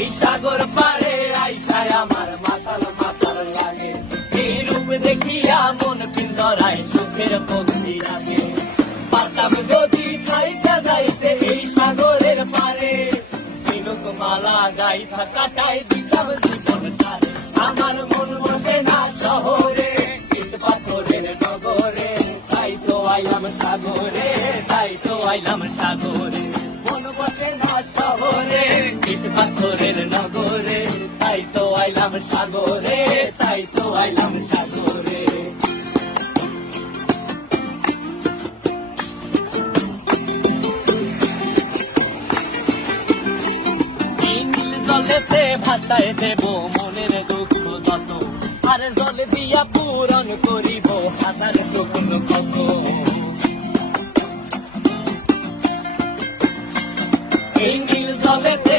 এই সাগর পারে আইসায় আমার মাতাল মাতাল লাগে, এই রূপ দেখিয়া মন পিঞ্জরায় সুখের বন্দি লাগে। পারতাম যদি থাইকা যাইতে এই সাগরের পারে, ঝিনুক মালা গাইথা কাটায় দিতাম জীবন তারে। আমার মন বসে না শহরে, ইট পাথরের নগরে, তাই তো আইলাম সাগরে, তাই তো আইলাম সাগরে। মন বসে না শহরে, ইট পাথরের নগরে, তাই তো আইলাম সাগরে, তাই তো আইলাম সাগরে। জলেতে ভাসায় দেব মনের দুঃখ যত, আর জল দিয়া পূরণ করিব হাজার স্বপ্ন কত। এই নীল জলেতে